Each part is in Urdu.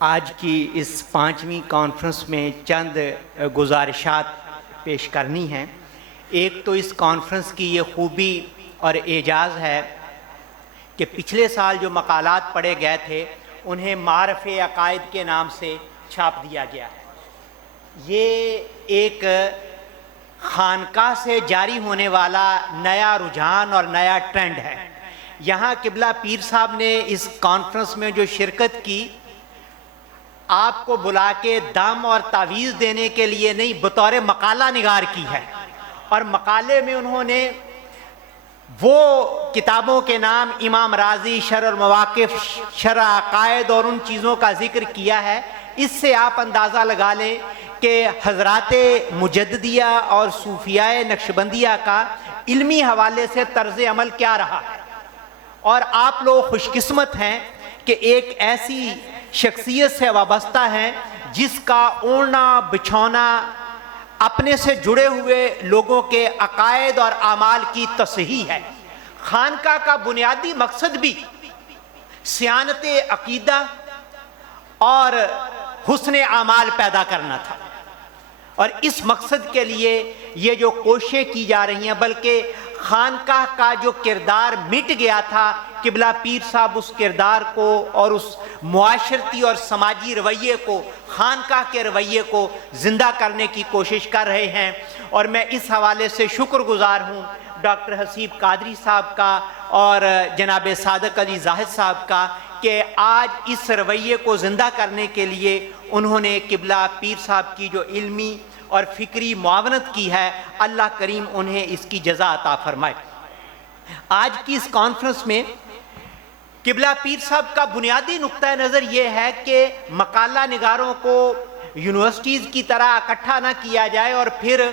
آج کی اس 5ویں کانفرنس میں چند گزارشات پیش کرنی ہیں۔ ایک تو اس کانفرنس کی یہ خوبی اور اعجاز ہے کہ پچھلے سال جو مقالات پڑھے گئے تھے انہیں معرف عقائد کے نام سے چھاپ دیا گیا ہے۔ یہ ایک خانقاہ سے جاری ہونے والا نیا رجحان اور نیا ٹرینڈ ہے۔ یہاں قبلہ پیر صاحب نے اس کانفرنس میں جو شرکت کی، آپ کو بلا کے دم اور تعویذ دینے کے لیے نہیں، بطور مقالہ نگار کی ہے، اور مقالے میں انہوں نے وہ کتابوں کے نام امام رازی، شرح المواقف، شرح عقائد اور ان چیزوں کا ذکر کیا ہے۔ اس سے آپ اندازہ لگا لیں کہ حضرات مجددیہ اور صوفیاء نقشبندیہ کا علمی حوالے سے طرز عمل کیا رہا ہے، اور آپ لوگ خوش قسمت ہیں کہ ایک ایسی شخصیت سے وابستہ ہیں جس کا اوڑھنا بچھونا اپنے سے جڑے ہوئے لوگوں کے عقائد اور اعمال کی تصحیح ہے۔ خانقاہ کا بنیادی مقصد بھی صیانت عقیدہ اور حسن اعمال پیدا کرنا تھا، اور اس مقصد کے لیے یہ جو کوششیں کی جا رہی ہیں، بلکہ خانقاہ کا جو کردار مٹ گیا تھا، قبلہ پیر صاحب اس کردار کو اور اس معاشرتی اور سماجی رویے کو، خانقاہ کے رویے کو زندہ کرنے کی کوشش کر رہے ہیں۔ اور میں اس حوالے سے شکر گزار ہوں ڈاکٹر حسیب قادری صاحب کا اور جناب صادق علی زاہد صاحب کا کہ آج اس رویے کو زندہ کرنے کے لیے انہوں نے قبلہ پیر صاحب کی جو علمی اور فکری معاونت کی ہے، اللہ کریم انہیں اس کی جزا عطا فرمائے۔ آج کی اس کانفرنس میں قبلہ پیر صاحب کا بنیادی نقطہ نظر یہ ہے کہ مقالہ نگاروں کو یونیورسٹیز کی طرح اکٹھا نہ کیا جائے اور پھر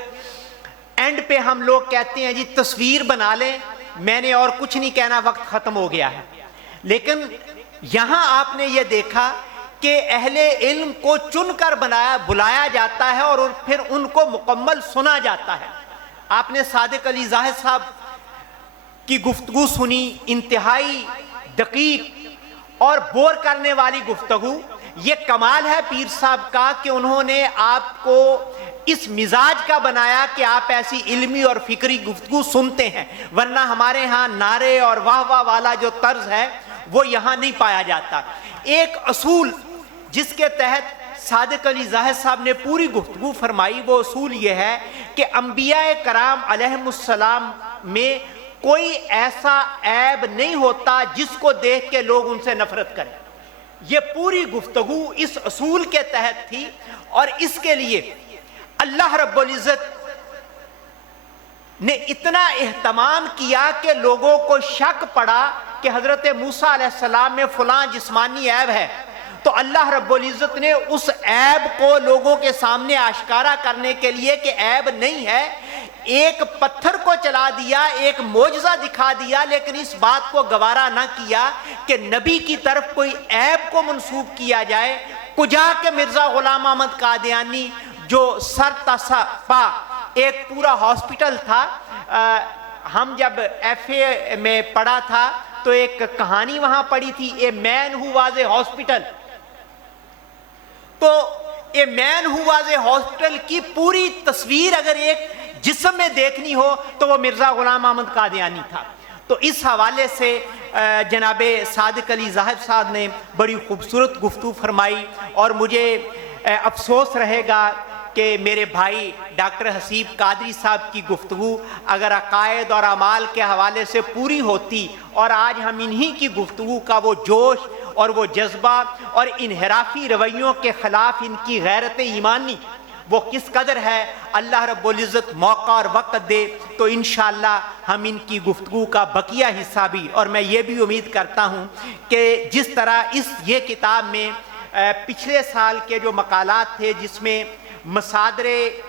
اینڈ پہ ہم لوگ کہتے ہیں جی تصویر بنا لیں، میں نے اور کچھ نہیں کہنا، وقت ختم ہو گیا ہے۔ لیکن یہاں آپ نے یہ دیکھا کہ اہل علم کو چن کر بلایا جاتا ہے اور پھر ان کو مکمل سنا جاتا ہے۔ آپ نے صادق علی زاہد صاحب کی گفتگو سنی، انتہائی دقیق اور بور کرنے والی گفتگو۔ یہ کمال ہے پیر صاحب کا کہ انہوں نے آپ کو اس مزاج کا بنایا کہ آپ ایسی علمی اور فکری گفتگو سنتے ہیں، ورنہ ہمارے ہاں نعرے اور واہ واہ والا جو طرز ہے وہ یہاں نہیں پایا جاتا۔ ایک اصول جس کے تحت صادق علی زاہد صاحب نے پوری گفتگو فرمائی، وہ اصول یہ ہے کہ انبیاء کرام علیہم السلام میں کوئی ایسا عیب نہیں ہوتا جس کو دیکھ کے لوگ ان سے نفرت کریں۔ یہ پوری گفتگو اس اصول کے تحت تھی، اور اس کے لیے اللہ رب العزت نے اتنا اہتمام کیا کہ لوگوں کو شک پڑا کہ حضرت موسیٰ علیہ السلام میں فلاں جسمانی عیب ہے، تو اللہ رب العزت نے اس عیب کو لوگوں کے سامنے آشکارا کرنے کے لیے کہ عیب نہیں ہے، ایک پتھر کو چلا دیا، ایک معجزہ دکھا دیا، لیکن اس بات کو گوارا نہ کیا کہ نبی کی طرف کوئی عیب کو منسوب کیا جائے۔ کجا کہ مرزا غلام احمد قادیانی جو سر تصفا ایک پورا ہاسپٹل تھا، ہم جب ایف اے میں پڑھا تھا تو ایک کہانی وہاں پڑھی تھی، اے مین ہو واز اے ہاسپٹل، تو اے مین ہو واز اے ہاسپٹل کی پوری تصویر اگر ایک جسم میں دیکھنی ہو تو وہ مرزا غلام احمد قادیانی تھا۔ تو اس حوالے سے جناب صادق علی زاہد صاحب نے بڑی خوبصورت گفتگو فرمائی، اور مجھے افسوس رہے گا کہ میرے بھائی ڈاکٹر حسیب قادری صاحب کی گفتگو اگر عقائد اور اعمال کے حوالے سے پوری ہوتی، اور آج ہم انہی کی گفتگو کا وہ جوش اور وہ جذبہ اور انحرافی رویوں کے خلاف ان کی غیرت ایمانی وہ کس قدر ہے، اللہ رب العزت موقع اور وقت دے تو انشاءاللہ ہم ان کی گفتگو کا بقیہ حصہ بھی، اور میں یہ بھی امید کرتا ہوں کہ جس طرح یہ کتاب میں پچھلے سال کے جو مقالات تھے جس میں مصادر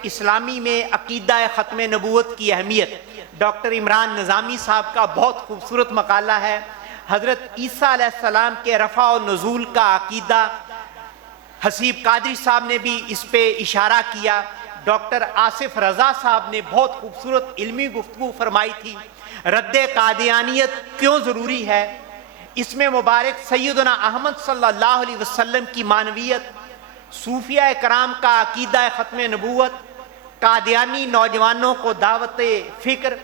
اسلامی میں عقیدہ ختم نبوت کی اہمیت، ڈاکٹر عمران نظامی صاحب کا بہت خوبصورت مقالہ ہے، حضرت عیسیٰ علیہ السلام کے رفع و نزول کا عقیدہ، حسیب قادری صاحب نے بھی اس پہ اشارہ کیا، ڈاکٹر آصف رضا صاحب نے بہت خوبصورت علمی گفتگو فرمائی تھی، رد قادیانیت کیوں ضروری ہے، اس میں مبارک سیدنا احمد صلی اللہ علیہ وسلم کی معنویت، صوفیہ کرام کا عقیدہ ختم نبوت، قادیانی نوجوانوں کو دعوت فکر،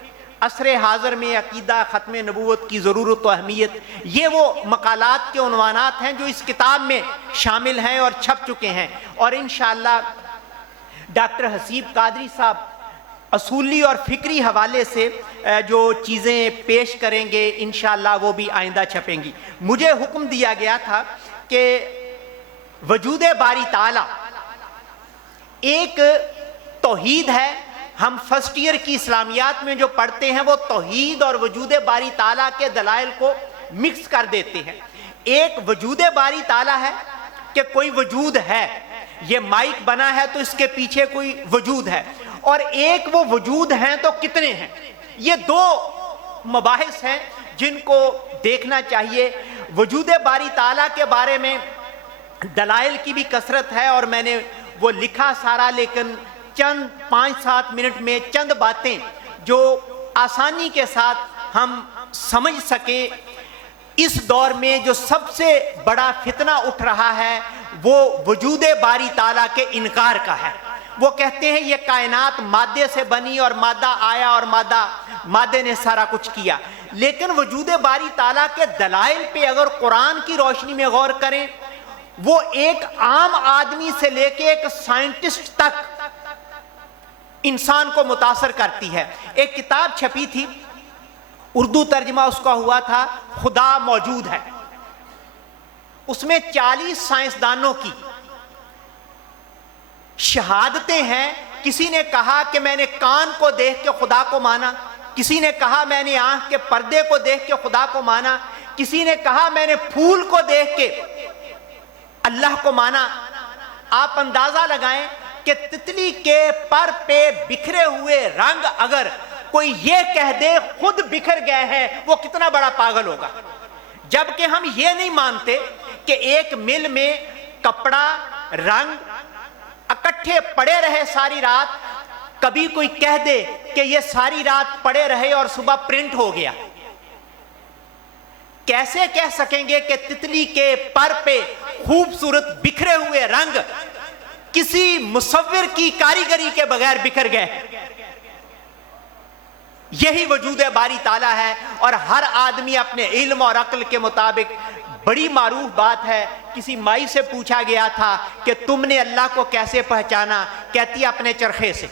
عصر حاضر میں عقیدہ ختم نبوت کی ضرورت و اہمیت، یہ وہ مقالات کے عنوانات ہیں جو اس کتاب میں شامل ہیں اور چھپ چکے ہیں۔ اور انشاءاللہ ڈاکٹر حسیب قادری صاحب اصولی اور فکری حوالے سے جو چیزیں پیش کریں گے انشاءاللہ وہ بھی آئندہ چھپیں گی۔ مجھے حکم دیا گیا تھا کہ وجود باری تعالی ایک توحید ہے، ہم فرسٹ ایئر کی اسلامیات میں جو پڑھتے ہیں وہ توحید اور وجود باری تعالیٰ کے دلائل کو مکس کر دیتے ہیں۔ ایک وجود باری تعالیٰ ہے کہ کوئی وجود ہے، یہ مائک بنا ہے تو اس کے پیچھے کوئی وجود ہے، اور ایک وہ وجود ہیں تو کتنے ہیں۔ یہ دو مباحث ہیں جن کو دیکھنا چاہیے۔ وجود باری تعالیٰ کے بارے میں دلائل کی بھی کثرت ہے اور میں نے وہ لکھا سارا، لیکن چند 5-7 منٹ میں چند باتیں جو آسانی کے ساتھ ہم سمجھ سکیں۔ اس دور میں جو سب سے بڑا فتنہ اٹھ رہا ہے وہ وجود باری تعالیٰ کے انکار کا ہے۔ وہ کہتے ہیں یہ کائنات مادے سے بنی اور مادہ آیا اور مادے نے سارا کچھ کیا، لیکن وجود باری تعالیٰ کے دلائل پہ اگر قرآن کی روشنی میں غور کریں، وہ ایک عام آدمی سے لے کے ایک سائنٹسٹ تک انسان کو متاثر کرتی ہے۔ ایک کتاب چھپی تھی، اردو ترجمہ اس کا ہوا تھا خدا موجود ہے، اس میں 40 سائنسدانوں کی شہادتیں ہیں۔ کسی نے کہا کہ میں نے کان کو دیکھ کے خدا کو مانا، کسی نے کہا میں نے آنکھ کے پردے کو دیکھ کے خدا کو مانا، کسی نے کہا میں نے پھول کو دیکھ کے اللہ کو مانا۔ آپ اندازہ لگائیں کہ تتلی کے پر پہ بکھرے ہوئے رنگ اگر کوئی یہ کہہ دے خود بکھر گئے ہیں، وہ کتنا بڑا پاگل ہوگا۔ جبکہ ہم یہ نہیں مانتے کہ ایک مل میں کپڑا رنگ اکٹھے پڑے رہے ساری رات، کبھی کوئی کہہ دے کہ یہ ساری رات پڑے رہے اور صبح پرنٹ ہو گیا۔ کیسے کہہ سکیں گے کہ تتلی کے پر پہ خوبصورت بکھرے ہوئے رنگ کسی مصور کی کاریگری کے بغیر بکھر گئے؟ یہی وجود باری تعالیٰ ہے، اور ہر آدمی اپنے علم اور عقل کے مطابق، بڑی معروف بات ہے، کسی مائی سے پوچھا گیا تھا کہ تم نے اللہ کو کیسے پہچانا؟ کہتی اپنے چرخے سے۔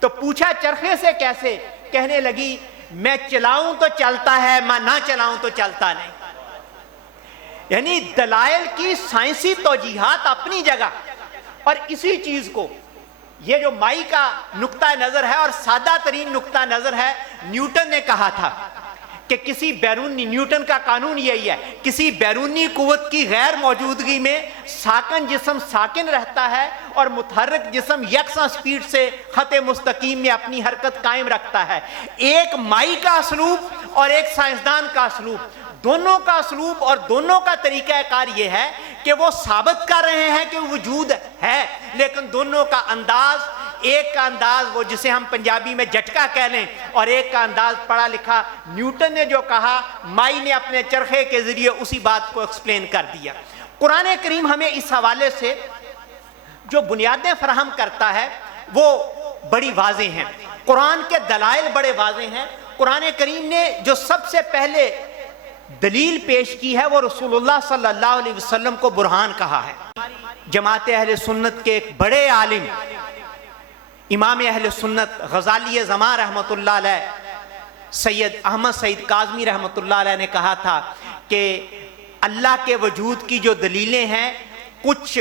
تو پوچھا چرخے سے کیسے؟ کہنے لگی میں چلاؤں تو چلتا ہے، میں نہ چلاؤں تو چلتا نہیں۔ یعنی دلائل کی سائنسی توجیحات اپنی جگہ، اور اسی چیز کو یہ جو مائی کا نقطہ نظر ہے اور سادہ ترین نقطہ نظر ہے، نیوٹن نے کہا تھا کہ کسی بیرونی، نیوٹن کا قانون یہی ہے، کسی بیرونی قوت کی غیر موجودگی میں ساکن جسم ساکن رہتا ہے اور متحرک جسم یکساں سپیڈ سے خط مستقیم میں اپنی حرکت قائم رکھتا ہے۔ ایک مائی کا اسلوب اور ایک سائنسدان کا اسلوب، دونوں کا اسلوب اور دونوں کا طریقہ کار یہ ہے کہ وہ ثابت کر رہے ہیں کہ وجود ہے، لیکن دونوں کا انداز، ایک کا انداز وہ جسے ہم پنجابی میں جھٹکا کہہ لیں، اور ایک کا انداز پڑھا لکھا۔ نیوٹن نے جو کہا، مائی نے اپنے چرخے کے ذریعے اسی بات کو ایکسپلین کر دیا۔ قرآن کریم ہمیں اس حوالے سے جو بنیادیں فراہم کرتا ہے وہ بڑی واضح ہیں، قرآن کے دلائل بڑے واضح ہیں۔ قرآن کریم نے جو سب سے پہلے دلیل پیش کی ہے وہ رسول اللہ صلی اللہ علیہ وسلم کو برہان کہا ہے۔ جماعت اہل سنت کے ایک بڑے عالم امام اہل سنت غزالی زمان رحمۃ اللہ علیہ، سید احمد سعید کاظمی رحمۃ اللہ علیہ نے کہا تھا کہ اللہ کے وجود کی جو دلیلیں ہیں کچھ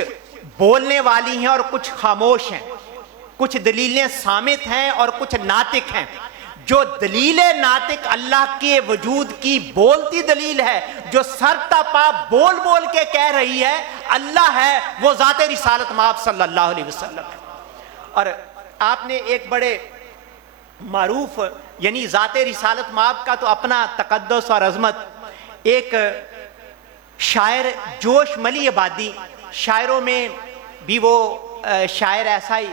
بولنے والی ہیں اور کچھ خاموش ہیں، کچھ دلیلیں صامت ہیں اور کچھ ناطق ہیں۔ جو دلیل ناطق اللہ کے وجود کی بولتی دلیل ہے، جو سر تا پا بول بول کے کہہ رہی ہے اللہ ہے، وہ ذات رسالت مآب صلی اللہ علیہ وسلم ہے۔ اور آپ نے ایک بڑے معروف، یعنی ذات رسالت مآب کا تو اپنا تقدس اور عظمت، ایک شاعر جوش ملی آبادی، شاعروں میں بھی وہ شاعر ایسا ہی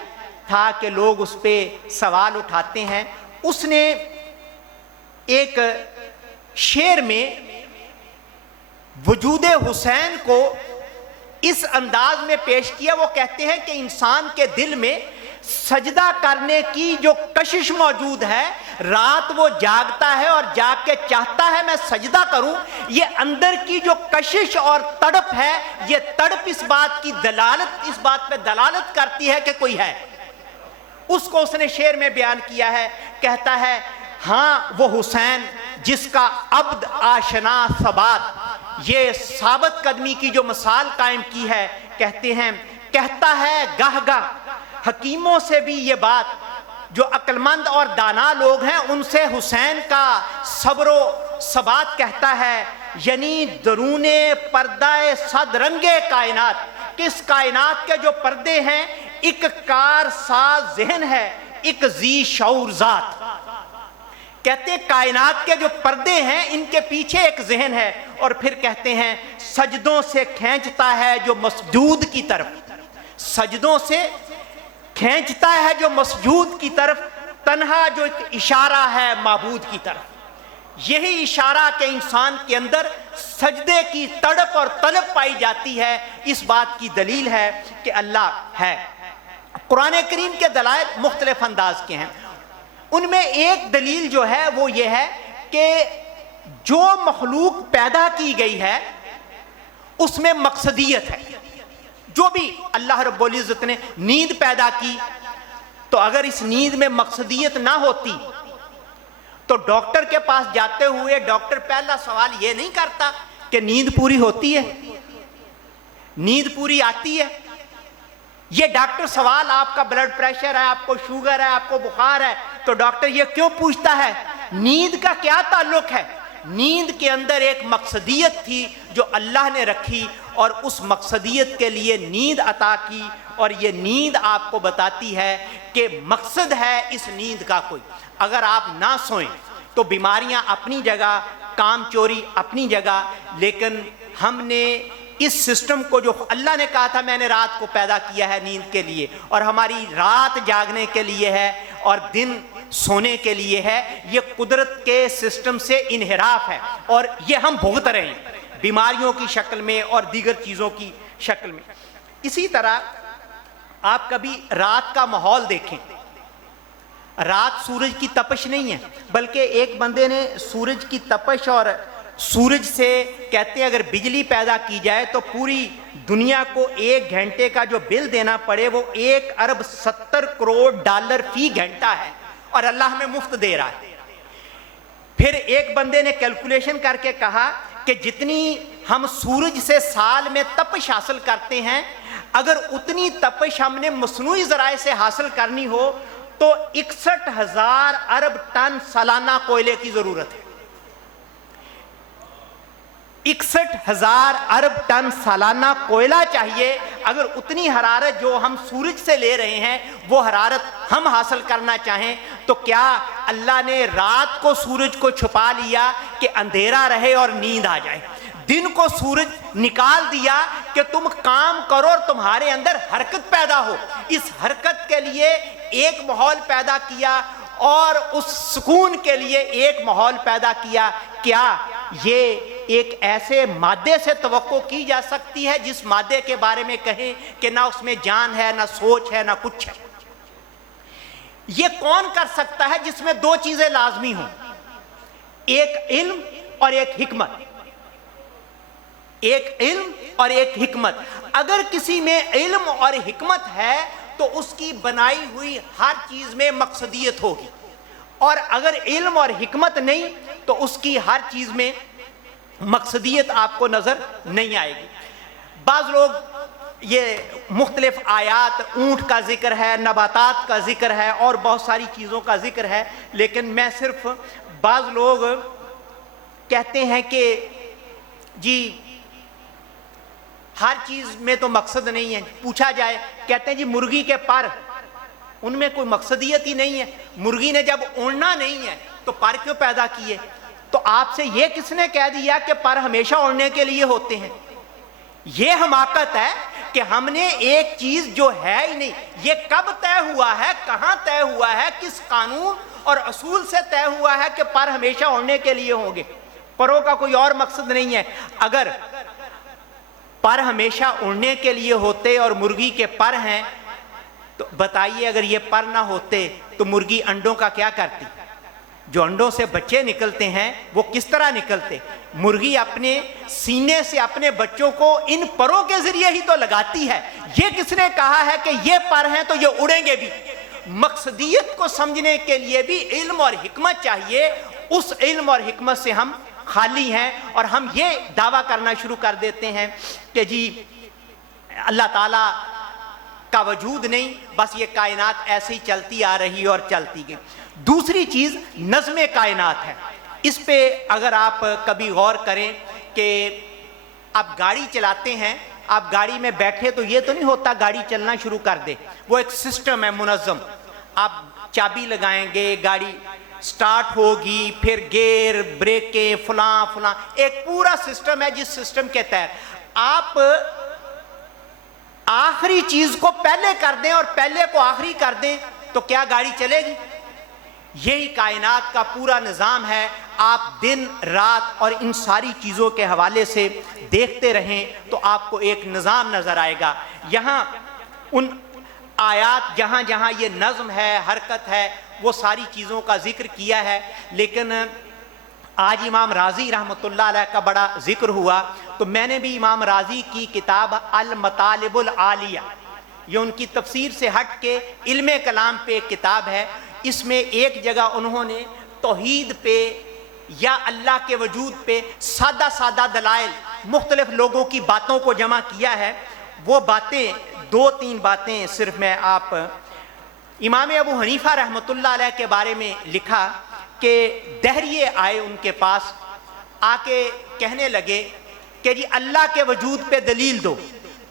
تھا کہ لوگ اس پہ سوال اٹھاتے ہیں۔ اس نے ایک شعر میں وجود حسین کو اس انداز میں پیش کیا. وہ کہتے ہیں کہ انسان کے دل میں سجدہ کرنے کی جو کشش موجود ہے, رات وہ جاگتا ہے اور جاگ کے چاہتا ہے میں سجدہ کروں, یہ اندر کی جو کشش اور تڑپ ہے, یہ تڑپ اس بات پہ دلالت کرتی ہے کہ کوئی ہے. اس کو اس نے شعر میں بیان کیا ہے. کہتا ہے ہاں وہ حسین جس کا عبد آشنا ثبات, یہ ثابت قدمی کی جو مثال قائم کی ہے. کہتے ہیں کہتا ہے گاہ گاہ حکیموں سے بھی یہ بات, جو عقل مند اور دانا لوگ ہیں ان سے حسین کا صبر و ثبات کہتا ہے. یعنی درون پردہ صد رنگ کائنات, کس کائنات کے جو پردے ہیں ایک کار ساز ذہن ہے, ایک ذی شعور ذات. کہتے ہیں کائنات کے جو پردے ہیں ان کے پیچھے ایک ذہن ہے. اور پھر کہتے ہیں سجدوں سے کھینچتا ہے جو مسجود کی طرف, سجدوں سے کھینچتا ہے جو مسجود کی طرف, تنہا جو ایک اشارہ ہے معبود کی طرف. یہی اشارہ کہ انسان کے اندر سجدے کی تڑپ اور طلب پائی جاتی ہے, اس بات کی دلیل ہے کہ اللہ ہے. قرآن کریم کے دلائل مختلف انداز کے ہیں. ان میں ایک دلیل جو ہے وہ یہ ہے کہ جو مخلوق پیدا کی گئی ہے اس میں مقصدیت ہے. جو بھی اللہ رب العزت نے نیند پیدا کی, تو اگر اس نیند میں مقصدیت نہ ہوتی تو ڈاکٹر کے پاس جاتے ہوئے ڈاکٹر پہلا سوال یہ نہیں کرتا کہ نیند پوری ہوتی ہے, نیند پوری آتی ہے. یہ ڈاکٹر سوال, آپ کا بلڈ پریشر ہے, آپ کو شوگر ہے, آپ کو بخار ہے, تو ڈاکٹر یہ کیوں پوچھتا ہے نیند کا کیا تعلق ہے؟ نیند کے اندر ایک مقصدیت تھی جو اللہ نے رکھی اور اس مقصدیت کے لیے نیند عطا کی. اور یہ نیند آپ کو بتاتی ہے کہ مقصد ہے اس نیند کا کوئی. اگر آپ نہ سوئیں تو بیماریاں اپنی جگہ, کام چوری اپنی جگہ, لیکن ہم نے اس سسٹم کو جو اللہ نے کہا تھا میں نے رات کو پیدا کیا ہے نیند کے لیے, اور ہماری رات جاگنے کے لیے ہے اور دن سونے کے لیے ہے, یہ قدرت کے سسٹم سے انحراف ہے اور یہ ہم بھگت رہے ہیں بیماریوں کی شکل میں اور دیگر چیزوں کی شکل میں. اسی طرح آپ کبھی رات کا ماحول دیکھیں, رات سورج کی تپش نہیں ہے, بلکہ ایک بندے نے سورج کی تپش اور سورج سے کہتے ہیں اگر بجلی پیدا کی جائے تو پوری دنیا کو 1 گھنٹے کا جو بل دینا پڑے وہ 1 ارب 70 کروڑ ڈالر فی گھنٹہ ہے, اور اللہ ہمیں مفت دے رہا ہے. پھر ایک بندے نے کیلکولیشن کر کے کہا کہ جتنی ہم سورج سے سال میں تپش حاصل کرتے ہیں, اگر اتنی تپش ہم نے مصنوعی ذرائع سے حاصل کرنی ہو تو 61,000 ارب ٹن سالانہ کوئلے کی ضرورت ہے. 61,000 ارب ٹن سالانہ کوئلہ چاہیے اگر اتنی حرارت جو ہم سورج سے لے رہے ہیں وہ حرارت ہم حاصل کرنا چاہیں. تو کیا اللہ نے رات کو سورج کو چھپا لیا کہ اندھیرا رہے اور نیند آ جائے, دن کو سورج نکال دیا کہ تم کام کرو اور تمہارے اندر حرکت پیدا ہو, اس حرکت کے لیے ایک ماحول پیدا کیا اور اس سکون کے لیے ایک ماحول پیدا کیا. کیا یہ ایک ایسے مادے سے توقع کی جا سکتی ہے جس مادے کے بارے میں کہیں کہ نہ اس میں جان ہے, نہ سوچ ہے, نہ کچھ ہے؟ یہ کون کر سکتا ہے جس میں 2 چیزیں لازمی ہوں, ایک علم اور ایک حکمت, ایک علم اور ایک حکمت. اگر کسی میں علم اور حکمت ہے تو اس کی بنائی ہوئی ہر چیز میں مقصدیت ہوگی, اور اگر علم اور حکمت نہیں تو اس کی ہر چیز میں مقصدیت آپ کو نظر نہیں آئے گی. بعض لوگ یہ مختلف آیات, اونٹ کا ذکر ہے, نباتات کا ذکر ہے اور بہت ساری چیزوں کا ذکر ہے, لیکن میں صرف بعض لوگ کہتے ہیں کہ جی ہر چیز میں تو مقصد نہیں ہے. پوچھا جائے کہتے ہیں جی مرغی کے پر, ان میں کوئی مقصدیت ہی نہیں ہے, مرغی نے جب اڑنا نہیں ہے تو پر کیوں پیدا کیے؟ تو آپ سے یہ کس نے کہہ دیا کہ پر ہمیشہ اڑنے کے لیے ہوتے ہیں؟ یہ حماقت ہے کہ ہم نے ایک چیز جو ہے ہی نہیں, یہ کب طے ہوا ہے, کہاں طے ہوا ہے, کس قانون اور اصول سے طے ہوا ہے کہ پر ہمیشہ اڑنے کے لیے ہوں گے؟ پروں کا کوئی اور مقصد نہیں ہے. اگر پر ہمیشہ اڑنے کے لیے ہوتے اور مرغی کے پر ہیں تو بتائیے اگر یہ پر نہ ہوتے تو مرغی انڈوں کا کیا کرتی؟ جو انڈوں سے بچے نکلتے ہیں وہ کس طرح نکلتے؟ مرغی اپنے سینے سے اپنے بچوں کو ان پروں کے ذریعے ہی تو لگاتی ہے. یہ کس نے کہا ہے کہ یہ پر ہیں تو یہ اڑیں گے بھی؟ مقصدیت کو سمجھنے کے لیے بھی علم اور حکمت چاہیے. اس علم اور حکمت سے ہم خالی ہیں اور ہم یہ دعویٰ کرنا شروع کر دیتے ہیں کہ جی اللہ تعالیٰ کا وجود نہیں، بس یہ کائنات ایسے ہی چلتی آ رہی اور چلتی گئی. دوسری چیز نظم کائنات ہے. اس پہ اگر آپ کبھی غور کریں کہ آپ گاڑی چلاتے ہیں، آپ گاڑی میں بیٹھے تو یہ تو نہیں ہوتا گاڑی چلنا شروع کر دے، وہ ایک سسٹم ہے منظم. آپ چابی لگائیں گے، گاڑی سٹارٹ ہوگی، پھر گیئر، بریکیں، فلاں فلاں، ایک پورا سسٹم ہے جس سسٹم کے تحت آپ آخری چیز کو پہلے کر دیں اور پہلے کو آخری کر دیں تو کیا گاڑی چلے گی؟ یہی کائنات کا پورا نظام ہے. آپ دن رات اور ان ساری چیزوں کے حوالے سے دیکھتے رہیں تو آپ کو ایک نظام نظر آئے گا. یہاں ان آیات جہاں جہاں یہ نظم ہے، حرکت ہے، وہ ساری چیزوں کا ذکر کیا ہے. لیکن آج امام رازی رحمۃ اللہ علیہ کا بڑا ذکر ہوا تو میں نے بھی امام رازی کی کتاب المطالب العالیہ، یہ ان کی تفسیر سے ہٹ کے علم کلام پہ ایک کتاب ہے. اس میں ایک جگہ انہوں نے توحید پہ یا اللہ کے وجود پہ سادہ سادہ دلائل مختلف لوگوں کی باتوں کو جمع کیا ہے. وہ باتیں 2-3 باتیں صرف میں آپ امام ابو حنیفہ رحمۃ اللہ علیہ کے بارے میں لکھا کہ دہریے آئے ان کے پاس، آ کے کہنے لگے کہ جی اللہ کے وجود پہ دلیل دو.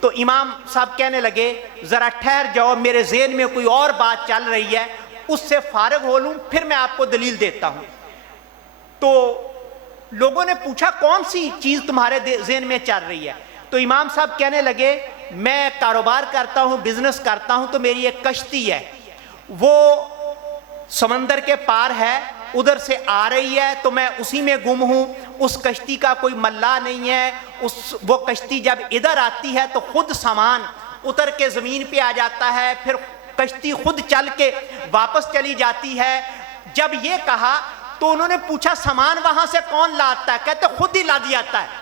تو امام صاحب کہنے لگے ذرا ٹھہر جاؤ، میرے ذہن میں کوئی اور بات چل رہی ہے، اس سے فارغ ہو لوں پھر میں آپ کو دلیل دیتا ہوں. تو لوگوں نے پوچھا کون سی چیز تمہارے ذہن میں چل رہی ہے؟ تو امام صاحب کہنے لگے میں کاروبار کرتا ہوں، بزنس کرتا ہوں، تو میری ایک کشتی ہے، وہ سمندر کے پار ہے، ادھر سے آ رہی ہے تو میں اسی میں گم ہوں. اس کشتی کا کوئی ملا نہیں ہے. وہ کشتی جب ادھر آتی ہے تو خود سامان اتر کے زمین پہ آ جاتا ہے، پھر کشتی خود چل کے واپس چلی جاتی ہے. جب یہ کہا تو انہوں نے پوچھا سامان وہاں سے کون لاتا ہے؟ کہتے خود ہی لاد جاتا ہے،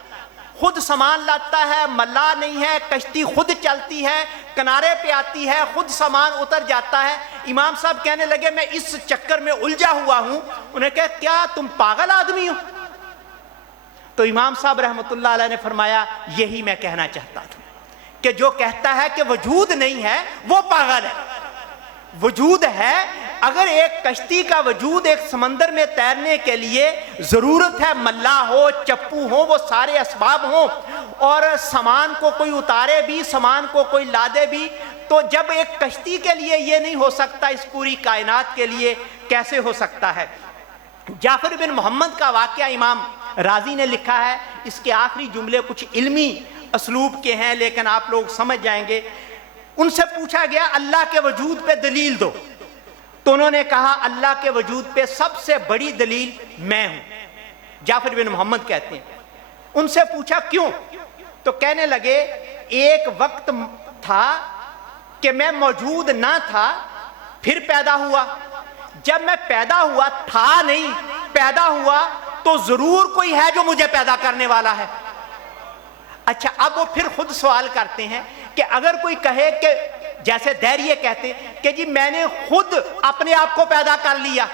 خود سامان لاتا ہے، ملا نہیں ہے، کشتی خود چلتی ہے، کنارے پہ آتی ہے، خود سامان اتر جاتا ہے. امام صاحب کہنے لگے میں اس چکر میں الجھا ہوا ہوں. انہیں کہا کیا تم پاگل آدمی ہو؟ تو امام صاحب رحمۃ اللہ علیہ نے فرمایا یہی میں کہنا چاہتا تھا کہ جو کہتا ہے کہ وجود نہیں ہے وہ پاگل ہے. وجود ہے. اگر ایک کشتی کا وجود ایک سمندر میں تیرنے کے لیے ضرورت ہے ملا ہو، چپو ہو، وہ سارے اسباب ہوں، اور سامان کو کوئی اتارے بھی، سامان کو کوئی لادے بھی، تو جب ایک کشتی کے لیے یہ نہیں ہو سکتا اس پوری کائنات کے لیے کیسے ہو سکتا ہے؟ جعفر بن محمد کا واقعہ امام رازی نے لکھا ہے. اس کے آخری جملے کچھ علمی اسلوب کے ہیں لیکن آپ لوگ سمجھ جائیں گے. ان سے پوچھا گیا اللہ کے وجود پہ دلیل دو، تو انہوں نے کہا اللہ کے وجود پہ سب سے بڑی دلیل میں ہوں. جعفر بن محمد کہتے ہیں. ان سے پوچھا کیوں؟ تو کہنے لگے ایک وقت تھا کہ میں موجود نہ تھا، پھر پیدا ہوا. جب میں پیدا ہوا تھا نہیں، پیدا ہوا تو ضرور کوئی ہے جو مجھے پیدا کرنے والا ہے. اچھا اب وہ پھر خود سوال کرتے ہیں کہ اگر کوئی کہے کہ جیسے دہریے کہتے کہ جی میں نے خود اپنے آپ کو پیدا کر لیا،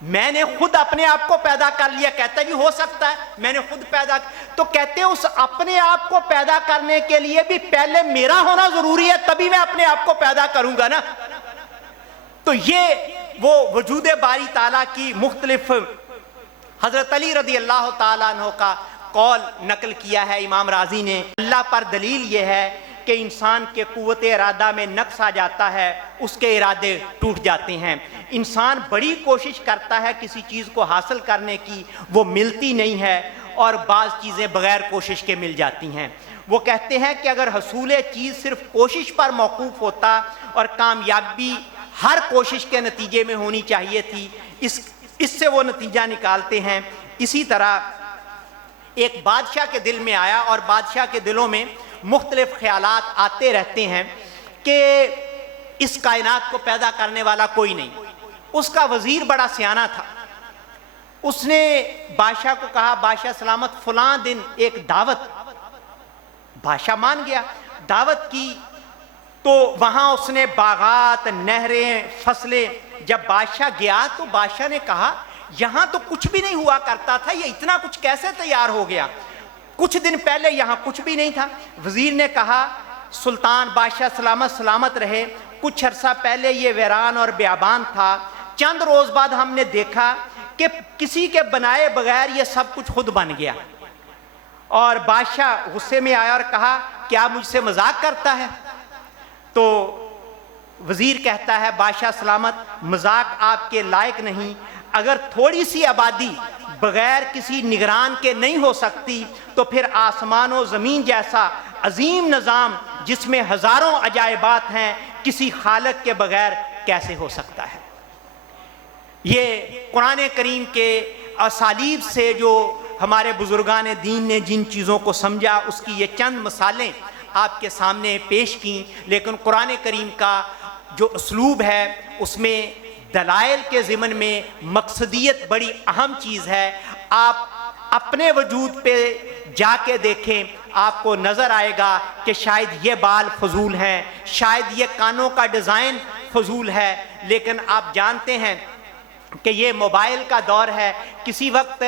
میں نے خود اپنے آپ کو پیدا کر لیا، کہتا ہے جی ہو سکتا ہے میں نے خود پیدا، تو کہتے ہیں اس اپنے آپ کو پیدا کرنے کے لیے بھی پہلے میرا ہونا ضروری ہے تبھی میں اپنے آپ کو پیدا کروں گا نا. تو یہ وہ وجود باری تعالیٰ کی مختلف حضرت علی رضی اللہ تعالیٰ عنہ کا قول نقل کیا ہے امام رازی نے. اللہ پر دلیل یہ ہے کہ انسان کے قوت ارادہ میں نقص آ جاتا ہے، اس کے ارادے ٹوٹ جاتے ہیں. انسان بڑی کوشش کرتا ہے کسی چیز کو حاصل کرنے کی، وہ ملتی نہیں ہے، اور بعض چیزیں بغیر کوشش کے مل جاتی ہیں. وہ کہتے ہیں کہ اگر حصول چیز صرف کوشش پر موقوف ہوتا اور کامیابی ہر کوشش کے نتیجے میں ہونی چاہیے تھی، اس سے وہ نتیجہ نکالتے ہیں اسی طرح ایک بادشاہ کے دل میں آیا، اور بادشاہ کے دلوں میں مختلف خیالات آتے رہتے ہیں کہ اس کائنات کو پیدا کرنے والا کوئی نہیں۔ اس کا وزیر بڑا سیانہ تھا، اس نے بادشاہ کو کہا بادشاہ سلامت فلاں دن ایک دعوت، بادشاہ مان گیا، دعوت کی تو وہاں اس نے باغات، نہریں، فصلیں، جب بادشاہ گیا تو بادشاہ نے کہا یہاں تو کچھ بھی نہیں ہوا کرتا تھا، یہ اتنا کچھ کیسے تیار ہو گیا؟ کچھ دن پہلے یہاں کچھ بھی نہیں تھا۔ وزیر نے کہا سلطان بادشاہ سلامت سلامت رہے، کچھ عرصہ پہلے یہ ویران اور بیابان تھا، چند روز بعد ہم نے دیکھا کہ کسی کے بنائے بغیر یہ سب کچھ خود بن گیا۔ اور بادشاہ غصے میں آیا اور کہا کیا مجھ سے مذاق کرتا ہے؟ تو وزیر کہتا ہے بادشاہ سلامت مذاق آپ کے لائق نہیں، اگر تھوڑی سی آبادی بغیر کسی نگران کے نہیں ہو سکتی تو پھر آسمان و زمین جیسا عظیم نظام جس میں ہزاروں عجائبات ہیں کسی خالق کے بغیر کیسے ہو سکتا ہے؟ یہ قرآن کریم کے اسالیب سے جو ہمارے بزرگان دین نے جن چیزوں کو سمجھا اس کی یہ چند مثالیں آپ کے سامنے پیش کیں، لیکن قرآن کریم کا جو اسلوب ہے اس میں دلائل کے ضمن میں مقصدیت بڑی اہم چیز ہے۔ آپ اپنے وجود پہ جا کے دیکھیں، آپ کو نظر آئے گا کہ شاید یہ بال فضول ہیں، شاید یہ کانوں کا ڈیزائن فضول ہے، لیکن آپ جانتے ہیں کہ یہ موبائل کا دور ہے، کسی وقت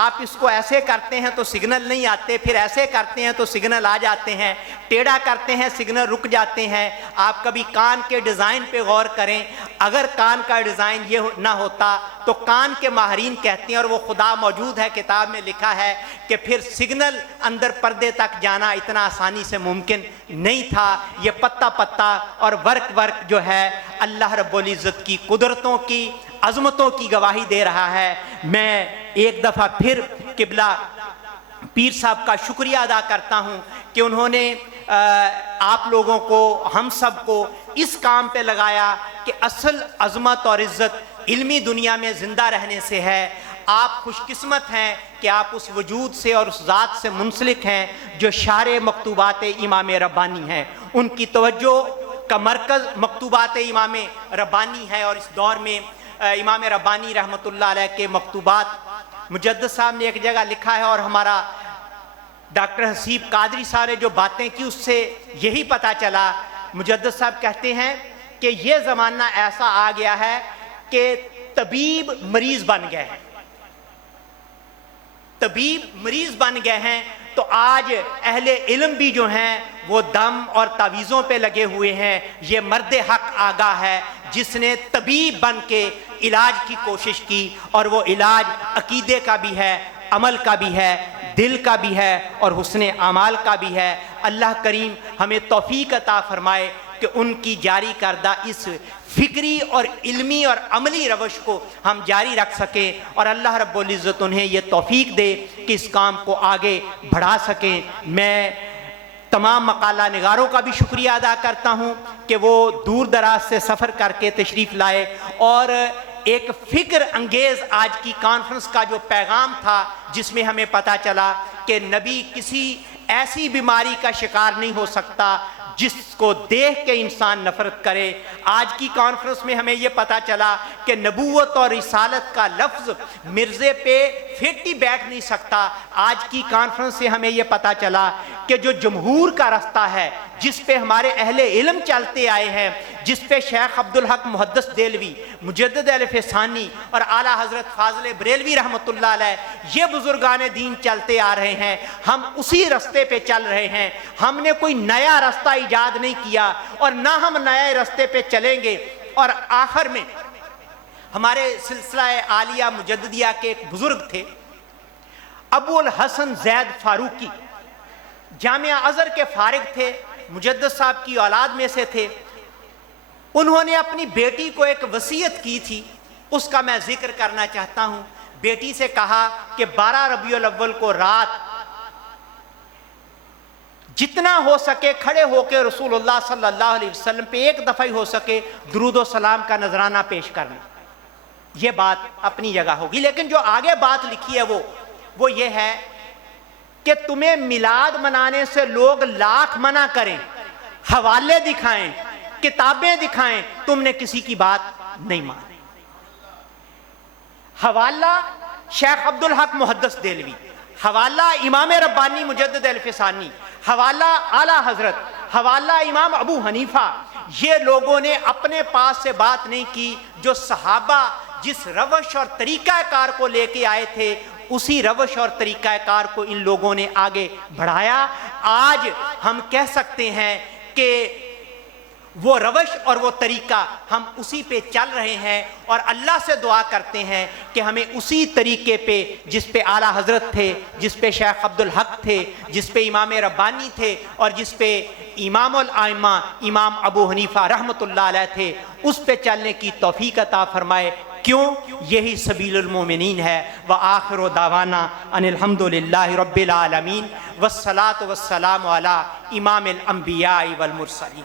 آپ اس کو ایسے کرتے ہیں تو سگنل نہیں آتے، پھر ایسے کرتے ہیں تو سگنل آ جاتے ہیں، ٹیڑھا کرتے ہیں سگنل رک جاتے ہیں۔ آپ کبھی کان کے ڈیزائن پہ غور کریں، اگر کان کا ڈیزائن یہ نہ ہوتا تو کان کے ماہرین کہتے ہیں، اور وہ خدا موجود ہے کتاب میں لکھا ہے کہ پھر سگنل اندر پردے تک جانا اتنا آسانی سے ممکن نہیں تھا۔ یہ پتہ پتہ اور ورق جو ہے اللہ رب العزت کی قدرتوں کی عظمتوں کی گواہی دے رہا ہے۔ میں ایک دفعہ پھر قبلہ پیر صاحب کا شکریہ ادا کرتا ہوں کہ انہوں نے آپ لوگوں کو، ہم سب کو اس کام پہ لگایا کہ اصل عظمت اور عزت علمی دنیا میں زندہ رہنے سے ہے۔ آپ خوش قسمت ہیں کہ آپ اس وجود سے اور اس ذات سے منسلک ہیں جو شارح مکتوبات امام ربانی ہیں۔ ان کی توجہ کا مرکز مکتوبات امام ربانی ہے، اور اس دور میں امام ربانی رحمۃ اللہ علیہ کے مکتوبات مجدد صاحب نے ایک جگہ لکھا ہے، اور ہمارا ڈاکٹر حسیب قادری صاحب نے جو باتیں کی اس سے یہی پتہ چلا۔ مجدد صاحب کہتے ہیں کہ یہ زمانہ ایسا آ گیا ہے کہ طبیب مریض بن گئے ہیں، طبیب مریض بن گئے ہیں، تو آج اہل علم بھی جو ہیں وہ دم اور تعویذوں پہ لگے ہوئے ہیں۔ یہ مرد حق آگاہ ہے جس نے طبیب بن کے علاج کی کوشش کی، اور وہ علاج عقیدے کا بھی ہے، عمل کا بھی ہے، دل کا بھی ہے، اور حسن اعمال کا بھی ہے۔ اللہ کریم ہمیں توفیق عطا فرمائے کہ ان کی جاری کردہ اس فکری اور علمی اور عملی روش کو ہم جاری رکھ سکیں، اور اللہ رب العزت انہیں یہ توفیق دے کہ اس کام کو آگے بڑھا سکیں۔ میں تمام مقالہ نگاروں کا بھی شکریہ ادا کرتا ہوں کہ وہ دور دراز سے سفر کر کے تشریف لائے، اور ایک فکر انگیز آج کی کانفرنس کا جو پیغام تھا جس میں ہمیں پتہ چلا کہ نبی کسی ایسی بیماری کا شکار نہیں ہو سکتا جس کو دیکھ کے انسان نفرت کرے۔ آج کی کانفرنس میں ہمیں یہ پتہ چلا کہ نبوت اور رسالت کا لفظ مرزے پہ پھیٹی بیٹھ نہیں سکتا۔ آج کی کانفرنس سے ہمیں یہ پتہ چلا کہ جو جمہور کا رستہ ہے جس پہ ہمارے اہل علم چلتے آئے ہیں، جس پہ شیخ عبدالحق محدث دہلوی، مجدد اہل ثانی اور اعلیٰ حضرت فاضل بریلوی رحمۃ اللہ علیہ یہ بزرگان دین چلتے آ رہے ہیں، ہم اسی رستے پہ چل رہے ہیں۔ ہم نے کوئی نیا رستہ ایجاد نہیں کیا، اور نہ ہم نئے رستے پہ چلیں گے۔ اور آخر میں ہمارے سلسلہ عالیہ مجددیہ کے ایک بزرگ تھے، ابو الحسن زید فاروقی، جامعہ ازہر کے فارغ تھے، مجدد صاحب کی اولاد میں سے تھے۔ انہوں نے اپنی بیٹی کو ایک وصیت کی تھی، اس کا میں ذکر کرنا چاہتا ہوں۔ بیٹی سے کہا کہ 12 ربیع الاول کو رات جتنا ہو سکے کھڑے ہو کے رسول اللہ صلی اللہ علیہ وسلم پہ ایک دفعہ ہی ہو سکے درود و سلام کا نذرانہ پیش کرنا۔ یہ بات اپنی جگہ ہوگی، لیکن جو آگے بات لکھی ہے وہ یہ ہے کہ تمہیں میلاد منانے سے لوگ لاکھ منع کریں، حوالے دکھائیں، کتابیں دکھائیں، تم نے کسی کی بات نہیں مانی۔ حوالہ شیخ عبدالحق محدث دہلوی، حوالہ امام ربانی مجدد الفسانی، حوالہ اعلیٰ حضرت، حوالہ امام ابو حنیفہ، یہ لوگوں نے اپنے پاس سے بات نہیں کی، جو صحابہ جس روش اور طریقہ کار کو لے کے آئے تھے اسی روش اور طریقہ کار کو ان لوگوں نے آگے بڑھایا۔ آج ہم کہہ سکتے ہیں کہ وہ روش اور وہ طریقہ ہم اسی پہ چل رہے ہیں، اور اللہ سے دعا کرتے ہیں کہ ہمیں اسی طریقے پہ جس پہ اعلیٰ حضرت تھے، جس پہ شیخ عبدالحق تھے، جس پہ امام ربانی تھے، اور جس پہ امام الائمہ امام ابو حنیفہ رحمۃ اللہ علیہ تھے، اس پہ چلنے کی توفیق عطا فرمائے۔ کیوں؟ یہی سبیل المومنین ہے۔ وآخر دعوانا ان الحمد للہ رب العالمین، والصلاة والسلام علی امام الانبیاء والمرسلین۔